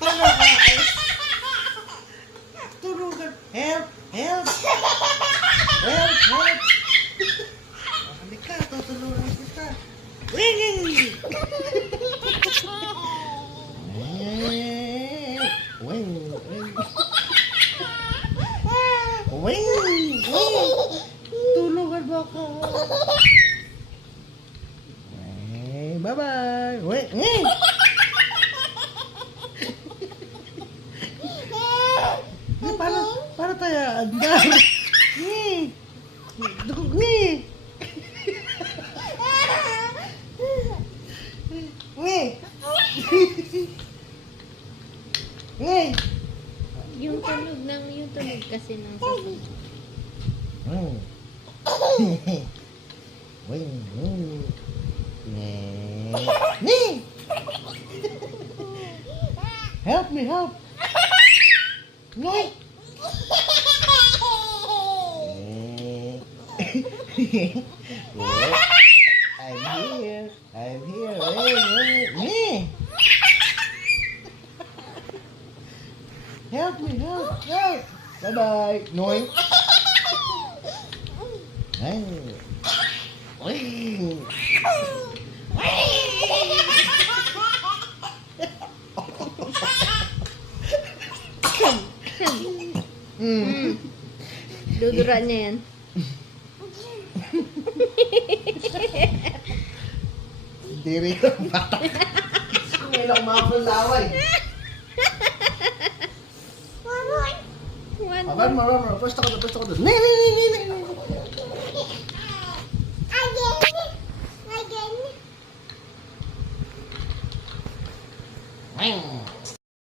Paano ka? Tulungan. Help! Help! Help! Help! Halika, tutulungan kita. Wing! Wing! Wing! Wing! Tulungan mo ako. Bye-bye! Wing! Paano tayo andar? Dugog ni! Yung tunog kasi ng sasabihin. Help me, help! No! I'm here. Me! Help me, help! Bye-bye! Noy! Ay! Uy! Dudura niya yan. Hindi rin ang bata. Ngayon ako makapalaway. Mama. Pwesto ko doon. Again.